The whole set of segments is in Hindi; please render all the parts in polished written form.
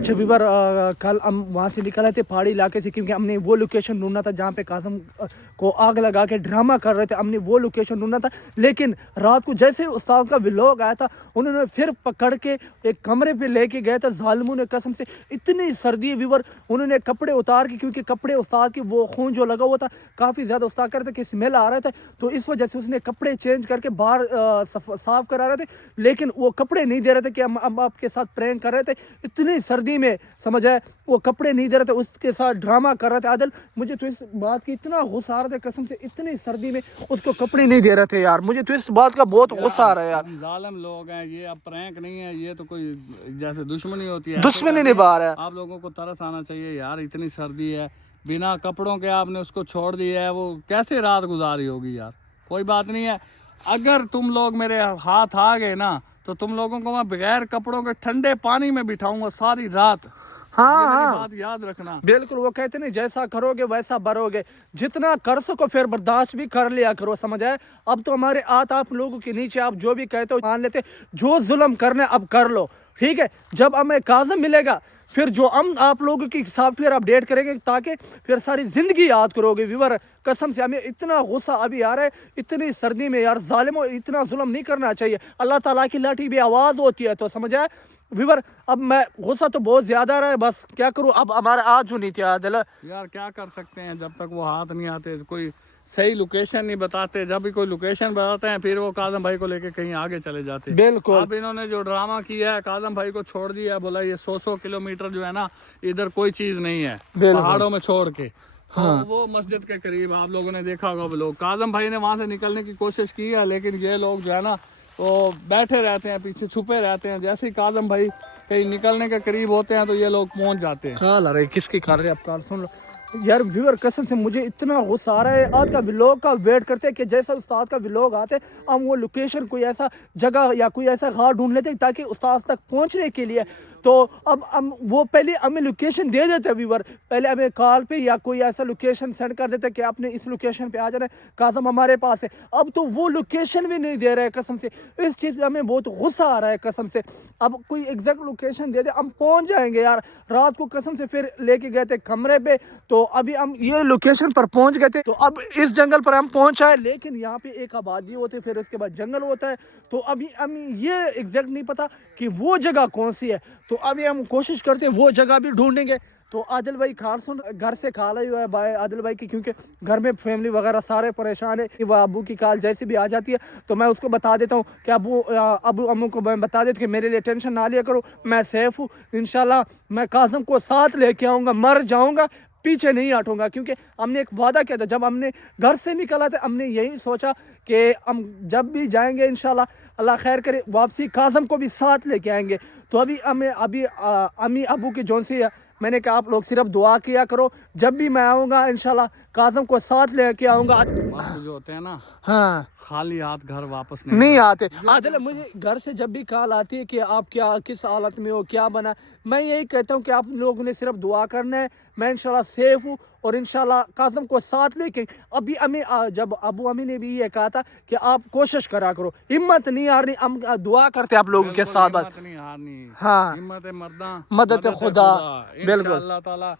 अच्छा व्यूवर, कल हम वहाँ से निकले थे पहाड़ी इलाके से, क्योंकि हमने वो लोकेशन ढूंढना था जहाँ पे कासम को आग लगा के ड्रामा कर रहे थे। हमने वो लोकेशन ढूंढना था, लेकिन रात को जैसे उस्ताद का व्लॉग आया था, उन्होंने फिर पकड़ के एक कमरे पे लेके गए थे जालिमों ने। कसम से इतनी सर्दी है व्यूवर, उन्होंने कपड़े उतार के, क्योंकि कपड़े उस्ताद की वो खून जो लगा हुआ था काफ़ी ज़्यादा, उस्ताद कर रहे थे कि स्मेल आ रहा था, तो इस वजह से उसने कपड़े चेंज करके बाहर साफ करा रहे थे, लेकिन वो कपड़े नहीं दे रहे थे कि हम आपके साथ प्रैंक कर रहे थे। इतनी सर्दी में समझ आए, वो कपड़े नहीं दे रहे थे, उसके साथ ड्रामा कर रहे थे। आदिल, मुझे तो इस बात की इतना गुस्सा आ रहा था कसम से, इतनी सर्दी में उसको कपड़े नहीं दे रहे थे यार। मुझे तो इस बात का बहुत गुस्सा आ रहा है यार। जालिम लोग हैं ये, अब प्रैंक नहीं है ये, तो कोई जैसे दुश्मनी होती है, दुश्मनी निभा रहा है। आप लोगों को तरस आना चाहिए यार, इतनी सर्दी है, बिना कपड़ों के आपने उसको छोड़ दिया है, वो कैसे रात गुजारी होगी यार। कोई बात नहीं है, अगर तुम लोग मेरे हाथ आ गए ना, तो तुम लोगों को मैं बगैर कपड़ों के ठंडे पानी में बिठाऊंगा सारी रात। हाँ, बात याद रखना। बिल्कुल। वो कहते नहीं, जैसा करोगे वैसा भरोगे, जितना कर सको फिर बर्दाश्त भी कर लिया करो, समझ आए। अब तो हमारे हाथ आप लोगों के नीचे, आप जो भी कहते हो मान लेते, जो जुल्म करने अब कर लो, ठीक है। जब हमें काज़म मिलेगा, फिर जो हम आप लोगों की सॉफ्टवेयर अपडेट करेंगे, ताकि फिर सारी ज़िंदगी याद करोगे व्यूवर। कसम से हमें इतना गुस्सा अभी आ रहा है इतनी सर्दी में यार, जालिमों इतना जुल्म नहीं करना चाहिए। अल्लाह ताला की लाठी भी आवाज़ होती है, तो समझ आए व्यूवर। अब मैं गुस्सा तो बहुत ज़्यादा आ रहा है, बस क्या करूँ, अब हमारे हाथ जो नहीं थे आदिल यार, क्या कर सकते हैं, जब तक वो हाथ नहीं आते, कोई सही लोकेशन नहीं बताते। जब भी कोई लोकेशन बताते हैं, फिर वो काजम भाई को लेके कहीं आगे चले जाते हैं। बिल्कुल। अब इन्होंने जो ड्रामा किया है, काजम भाई को छोड़ दिया, बोला ये 100 किलोमीटर जो है ना, इधर कोई चीज नहीं है पहाड़ों में छोड़ के। हाँ। वो मस्जिद के करीब आप लोगों ने देखा होगा लोग, काजम भाई ने वहां से निकलने की कोशिश की है, लेकिन ये लोग जो है ना, वो बैठे रहते हैं, पीछे छुपे रहते हैं। जैसे ही काजम भाई कहीं निकलने के करीब होते हैं, तो ये लोग पहुंच जाते हैं। कॉल आ रही, किसकी कर रहे हैं आप, कॉल सुन लो यार। व्यूअर कसम से मुझे इतना गुस्सा आ रहा है, आज का व्लॉग का वेट करते हैं कि जैसा उस्ताद का व्लॉग आते हम वो लोकेशन कोई ऐसा जगह या कोई ऐसा घाट ढूंढ लेते ताकि उस्ताद तक पहुंचने के लिए। तो अब हम वो पहले हमें लोकेशन दे देते व्यूअर, पहले हमें कॉल पे या कोई ऐसा लोकेशन सेंड कर देते कि आपने इस लोकेशन पे आ जाना है, काज़म हमारे पास है। अब तो वो लोकेशन भी नहीं दे रहे हैं कसम से, इस चीज़ में हमें बहुत गुस्सा आ रहा है कसम से। अब कोई एग्जैक्ट लोकेशन दे दे, हम पहुंच जाएंगे यार। रात को कसम से फिर लेके गए थे कमरे पे, तो अभी हम ये लोकेशन पर पहुंच गए थे। तो अब इस जंगल पर हम पहुंच आए, लेकिन यहाँ पे एक आबादी होती है, फिर उसके बाद जंगल होता है। तो अभी हम ये एग्जैक्ट नहीं पता कि वो जगह कौन सी है, तो अभी हम कोशिश करते हैं वो जगह भी ढूंढेंगे। तो आदिल भाई खान सुन घर से कॉल आई हुआ है भाई आदिल भाई की, क्योंकि घर में फैमिली वगैरह सारे परेशान है कि वह अबू की कॉल जैसे भी आ जाती है, तो मैं उसको बता देता हूँ कि अबू अम्मू को मैं बता देता कि मेरे लिए टेंशन ना लिया करो, मैं सेफ हूँ इंशाल्लाह। मैं काज़म को साथ लेके आऊँगा, मर जाऊँगा पीछे नहीं हटूंगा, क्योंकि हमने एक वादा किया था जब हमने घर से निकला था। हमने यही सोचा कि हम जब भी जाएंगे इंशाल्लाह, अल्लाह खैर करे, वापसी काज़म को भी साथ लेके आएंगे। तो अभी अम्मी अबू की जोन सी है, मैंने कहा आप लोग सिर्फ दुआ किया करो, जब भी मैं आऊँगा इंशाल्लाह काज़म को साथ लेके आऊँगा। मस्त जो होते हैं ना, हाँ, खाली हाथ घर वापस नहीं आते। आदिल, मुझे घर से जब भी कॉल आती है कि आप क्या किस हालत में हो, क्या बना, मैं यही कहता हूँ कि आप लोगों ने सिर्फ दुआ करना है। मैं इंशाल्लाह सेफ हूँ और इंशाल्लाह काज़म को साथ लेके। अभी हमें जब अबू अम्मी ने भी ये कहा था कि आप कोशिश करा करो, हिम्मत नहीं हारनी, हम दुआ करते आप लोगों के साथ। हिम्मत नहीं हारनी, हाँ, हिम्मत मर्दा मदद खुदा। बिल्कुल। इंशाअल्लाह ताला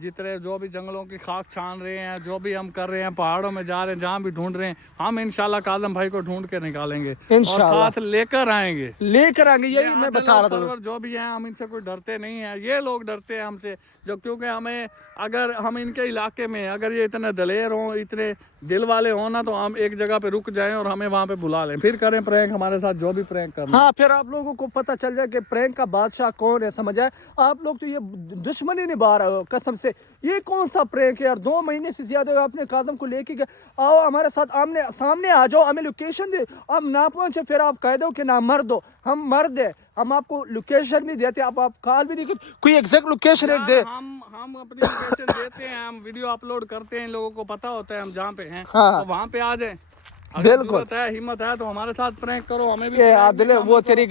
जितने जो भी जंगलों की खाक छान रहे हैं, जो भी हम कर रहे हैं, पहाड़ों में जा रहे हैं, जहाँ भी ढूंढ रहे हैं, हम इंशाल्लाह काज़म भाई को ढूंढ के निकालेंगे और साथ लेकर आएंगे। यही मैं बता रहा था। जो भी हैं, हम इनसे कोई डरते नहीं है, ये लोग डरते हैं हमसे, जो क्योंकि हमें, अगर हम इनके इलाके में अगर ये इतने दलेर हों, इतने दिल वाले हों ना, तो हम एक जगह पे रुक जाएं और हमें वहाँ पे बुला लें, फिर करें प्रैंक हमारे साथ, जो भी प्रैंक करना। हाँ, फिर आप लोगों को पता चल जाए कि प्रैंक का बादशाह कौन है, समझ आए। आप लोग तो ये दुश्मनी निभा रहे हो कसम से, ये कौन सा प्रैंक है यार। 2 महीने से ज्यादा हो आपने काज़म को लेके गए, आओ हमारे साथ, आमने सामने आ जाओ, हमें लोकेशन दे। हम ना पहुंचे फिर आप कह दो कि ना मर दो, हम मर्द है, हम आपको लोकेशन भी देते, आप कॉल भी नहीं करते, कोई एग्जैक्ट लोकेशन एक दे। हम अपनी लोकेशन देते हैं, हम वीडियो अपलोड करते हैं, इन लोगों को पता होता है हम जहाँ पे हैं। हाँ, तो वहाँ पे आ जाए, अगर जरूरत है, हिम्मत है, तो हमारे साथ प्रैंक करो, हमें भी आदिल, वो तेरी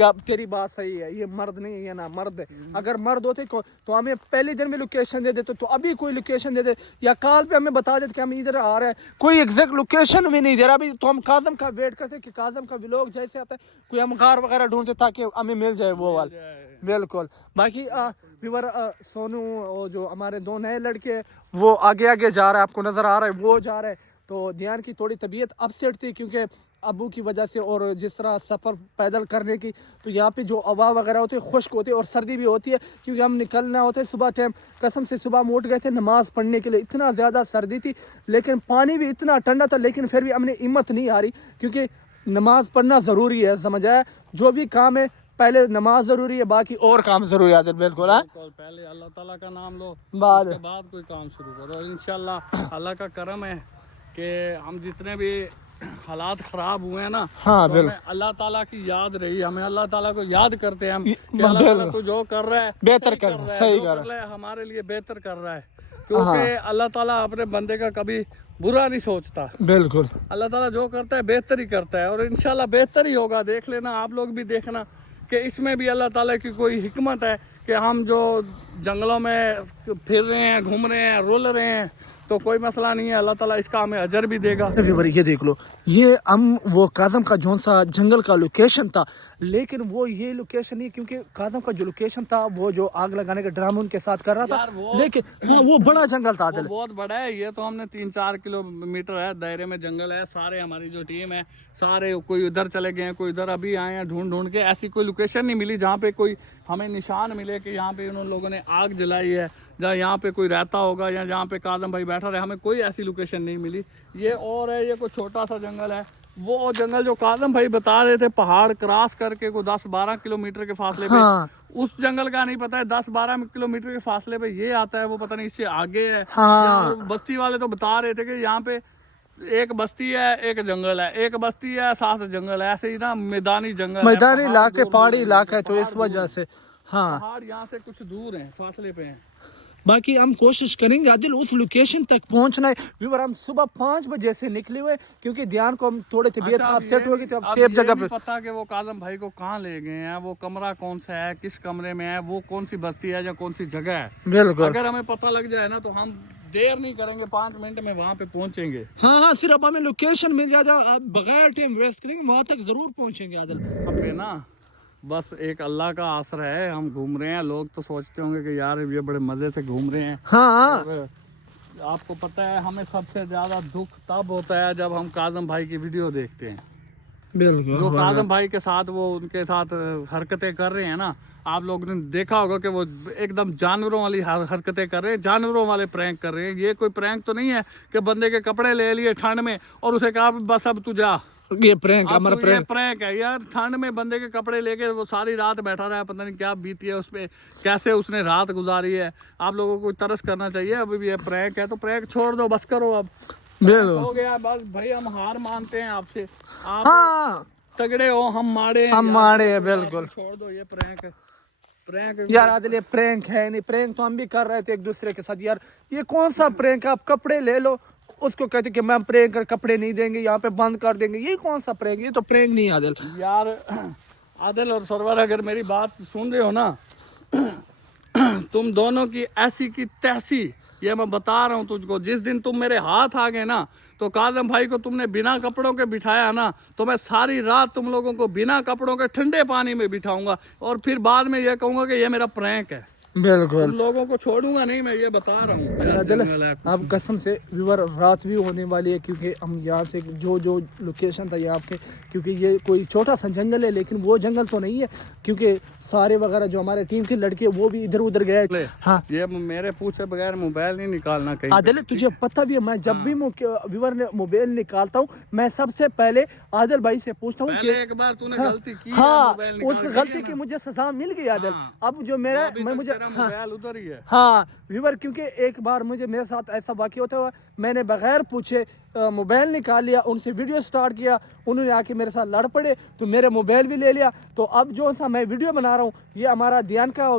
बात सही है, ये मर्द नहीं है ना, मर्द है। अगर मर्द होते तो हमें पहले दिन में लोकेशन दे देते, तो अभी कोई लोकेशन दे दे या कॉल पे हमें बता देते कि हम इधर आ रहे हैं। कोई एग्जैक्ट लोकेशन भी नहीं दे रहा अभी, तो हम काज़म का वेट करते कि काज़म का व्लॉग जैसे आता है, कोई हम गार वगैरह ढूंढते ताकि हमें मिल जाए वो वाला। बिल्कुल। बाकी व्यूवर सोनू और जो हमारे दो नए लड़के हैं, वो आगे आगे जा रहा है, आपको नज़र आ रहा है, वो जा रहा है। तो ध्यान की थोड़ी तबीयत अपसेट थी क्योंकि अबू की वजह से, और जिस तरह सफ़र पैदल करने की, तो यहाँ पे जो हवा वगैरह होती है खुश्क होती है और सर्दी भी होती है क्योंकि हम निकलना होता है सुबह टाइम। कसम से सुबह हम उठ गए थे नमाज़ पढ़ने के लिए, इतना ज़्यादा सर्दी थी, लेकिन पानी भी इतना ठंडा था, लेकिन फिर भी हमने हिम्मत नहीं हारी क्योंकि नमाज़ पढ़ना ज़रूरी है। समझ आया? जो भी काम है पहले नमाज ज़रूरी है, बाकी और काम ज़रूरी है। बिल्कुल हाँ, पहले अल्लाह ताला का नाम लो, बाद उसके बाद कोई काम शुरू करो। और इंशाल्लाह अल्लाह का करम है कि हम जितने भी हालात ख़राब हुए हैं ना, हाँ, तो बिल्कुल। हमें अल्लाह ताला की याद रही, हमें अल्लाह ताला को याद करते हैं हम कि बिल्कुल। अल्लाह ताला तू जो कर रहा है बेहतर सही कर रहा है, सही जो कर कर रहा रहा है हमारे लिए बेहतर कर रहा है, क्योंकि अल्लाह ताला अपने बंदे का कभी बुरा नहीं सोचता। बिल्कुल। अल्लाह ताला जो करता है बेहतर ही करता है, और इंशाल्लाह बेहतर ही होगा। देख लेना, आप लोग भी देखना कि इसमें भी अल्लाह ताला की कोई हिकमत है कि हम जो जंगलों में फिर रहे हैं, घूम रहे हैं, रुल रहे हैं, तो कोई मसला नहीं है, अल्लाह ताला इसका हमें अजर भी देगा। ये देख लो, ये हम वो कादम का जो सा जंगल का लोकेशन था, लेकिन वो ये लोकेशन नहीं, क्योंकि कादम का जो लोकेशन था वो जो आग लगाने का ड्रामा उनके साथ कर रहा था, लेकिन वो बड़ा जंगल था। वो बहुत बड़ा है, ये तो हमने 3-4 किलोमीटर है दायरे में जंगल है। सारे हमारी जो टीम है सारे, कोई उधर चले गए हैं, कोई इधर अभी आए हैं ढूंढ ढूंढ के। ऐसी कोई लोकेशन नहीं मिली जहाँ पे कोई हमें निशान मिले कि यहाँ पे उन लोगों ने आग जलाई है, जहाँ यहाँ पे कोई रहता होगा या जहाँ पे कादम भाई बैठा रहे, हमें कोई ऐसी लोकेशन नहीं मिली। ये और है, ये कोई छोटा सा जंगल है। वो जंगल जो कादम भाई बता रहे थे पहाड़ क्रॉस करके कोई 10-12 किलोमीटर के फासले पे, उस जंगल का नहीं पता है। 10-12 किलोमीटर के फासले पे ये आता है, वो पता नहीं इससे आगे है। हाँ। बस्ती वाले तो बता रहे थे कि यहाँ पे एक बस्ती है, एक जंगल है, एक बस्ती है, साथ जंगल है। ऐसे ही ना मैदानी जंगल है, मैदानी पहाड़ इलाके, दूर पहाड़ी दूर हैं, इलाका है, तो पहाड़ इस दूर वजह हैं। से हाँ। पहाड़ यहाँ से कुछ दूर हैं, फासले पे हैं। बाकी हम कोशिश करेंगे आदिल उस लोकेशन तक पहुंचना है। व्यूअर हम सुबह 5 बजे से निकले हुए क्योंकि ध्यान को हम थोड़े तबीयत अच्छा, अपसेट हो गई थी, अब अब सेफ ये जगह नहीं पे। पता कि वो कादम भाई को कहाँ ले गए हैं, वो कमरा कौन सा है, किस कमरे में है, वो कौन सी बस्ती है या कौन सी जगह है। बिल्कुल। अगर हमें पता लग जाए ना तो हम देर नहीं करेंगे, 5 मिनट में वहाँ पे पहुँचेंगे। हाँ हाँ, सिर्फ हमें लोकेशन मिल जाए, आप बगैर टाइम वेस्ट करेंगे वहां तक जरूर पहुंचेंगे आदिल। यहाँ पे ना बस एक अल्लाह का आसरा है, हम घूम रहे हैं। लोग तो सोचते होंगे कि यार ये बड़े मजे से घूम रहे हैं। हाँ। और आपको पता है हमें सबसे ज्यादा दुख तब होता है जब हम काजम भाई की वीडियो देखते हैं। बिल्कुल। जो काजम भाई के साथ वो उनके साथ हरकतें कर रहे हैं ना, आप लोगों ने देखा होगा कि वो एकदम जानवरों वाली हरकतें कर रहे हैं, जानवरों वाले प्रैंक कर रहे हैं। ये कोई प्रैंक तो नहीं है कि बंदे के कपड़े ले लिए ठंड में और उसे कहा बस अब तू जा। ये प्रैंक, अब हमारा तो ये प्रैंक। प्रैंक है यार। ठंड में बंदे के कपड़े लेके वो सारी रात बैठा रहा है, पता नहीं क्या बीती है उस पे, कैसे उसने रात गुजारी है। आप लोगों को तरस करना चाहिए। अभी भी ये प्रैंक है तो प्रैंक छोड़ दो, बस करो अब। हो गया बस भाई, हम हार मानते हैं आपसे। आप हाँ, तगड़े हो, हम माड़े हैं, हम यार, माड़े हैं, बिल्कुल। छोड़ दो ये प्रैंक। प्रैंक यार आदिल ये प्रैंक है नहीं, प्रैंक तो हम भी कर रहे थे एक दूसरे के साथ। यार ये कौन सा प्रैंक है? आप कपड़े ले लो, उसको कहते कि मैम प्रैंक कर, कपड़े नहीं देंगे, यहाँ पे बंद कर देंगे, ये कौन सा प्रैंक? ये तो प्रैंक नहीं आदिल। यार आदिल और सरवर, अगर मेरी बात सुन रहे हो ना, तुम दोनों की ऐसी की तैसी, ये मैं बता रहा हूँ तुझको। जिस दिन तुम मेरे हाथ आ गए ना, तो काजम भाई को तुमने बिना कपड़ों के बिठाया ना, तो मैं सारी रात तुम लोगों को बिना कपड़ों के ठंडे पानी में बिठाऊंगा और फिर बाद में ये कहूंगा कि ये मेरा प्रैंक है। बिल्कुल। तुम लोगों को छोड़ूंगा नहीं, मैं ये बता रहा हूँ। आप कसम से व्यूअर, रात भी होने वाली है क्योंकि हम यहाँ से जो जो लोकेशन था यहाँ पे, क्योंकि ये कोई छोटा सा जंगल है, लेकिन वो जंगल तो नहीं है क्योंकि सारे वगैरह जो हमारे टीम के लड़के वो भी इधर उधर गए। हाँ, ये मेरे पूछे बगैर मोबाइल नहीं निकालना कहीं। आदिल तुझे पता भी है, मैं जब भी व्यूअर ने मोबाइल निकालता हूँ, मैं सबसे पहले आदिल भाई से पूछता हूँ कि एक बार तूने गलती की, हाँ, मोबाइल उस गलती की मुझे सजा मिल गई आदिल। अब जो मेरा मुझे मोबाइल उधर ही है। हाँ व्यूअर, क्योंकि एक बार मेरे साथ ऐसा वाक़या होता हुआ, मैंने बगैर पूछे मोबाइल निकाल लिया, उनसे वीडियो स्टार्ट किया, उन्होंने आके मेरे साथ लड़ पड़े तो मेरे मोबाइल भी ले लिया। तो अब जो सा मैं वीडियो बना रहा हूँ, ये हमारा ध्यान का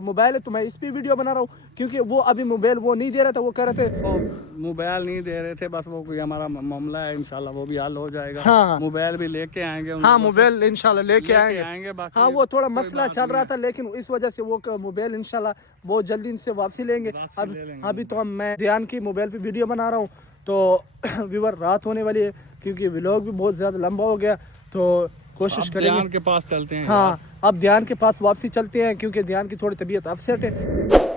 मोबाइल है, तो मैं इस पर वीडियो बना रहा हूँ क्योंकि वो अभी मोबाइल वो नहीं दे रहा था। वो कह रहे थे मोबाइल नहीं दे रहे थे, बस वो कोई हमारा मामला है, इंशाल्लाह वो भी हल हो जाएगा। हाँ, मोबाइल भी लेके आएंगे। हाँ, मोबाइल इंशाल्लाह लेके आएंगे। बाकी हाँ, वो थोड़ा मसला चल रहा था, लेकिन इस वजह से वो मोबाइल इंशाल्लाह बहुत जल्दी इनसे वापसी लेंगे। अभी तो मैं ध्यान की मोबाइल पे वीडियो बना रहा हूँ, तो व्यूअर रात होने वाली है क्योंकि व्लॉग भी बहुत ज़्यादा लंबा हो गया। तो कोशिश अब करेंगे। ध्यान के पास चलते हैं। हाँ अब ध्यान के पास वापसी चलते हैं क्योंकि ध्यान की थोड़ी तबीयत अपसेट है।